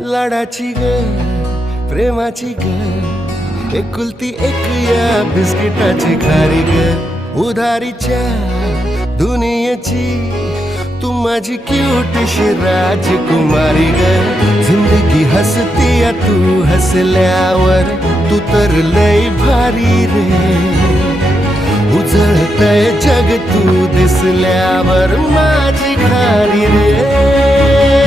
लाडाची ग प्रेमाची ग एकुलती एक या बिस्किटाची खारी ग उधारीच्या दुनियेची तू माझी क्यूटशी राजकुमारी ग जिंदगी हसती या तू हसल्यावर तू तर लय भारी रे उजळतय जग तू दिसल्यावर माझी खारी रे